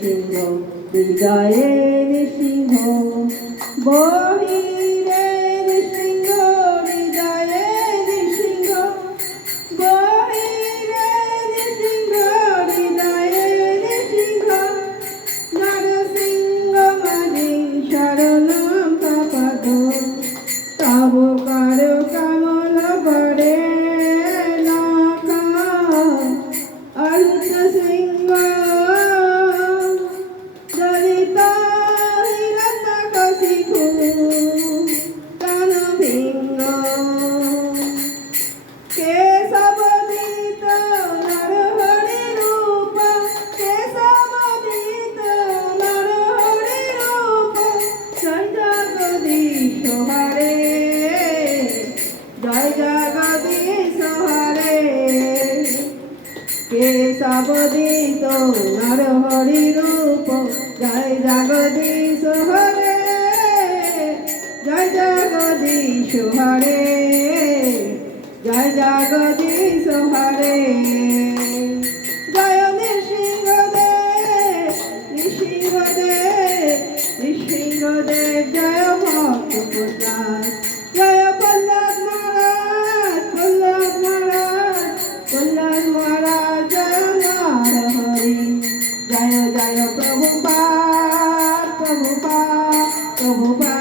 সিংহ হৃদয়ের সিংহ বহি সাবদিত নর হরি রূপ। জয় জগদীশ হরে, জয় জগদীশ হরে, জয় জগদীশ হরে। জয় নৃসিংহ দে নৃসিংহ দে নৃসিংহ দে। Jaya Prabhupada, Prabhupada, Prabhupada.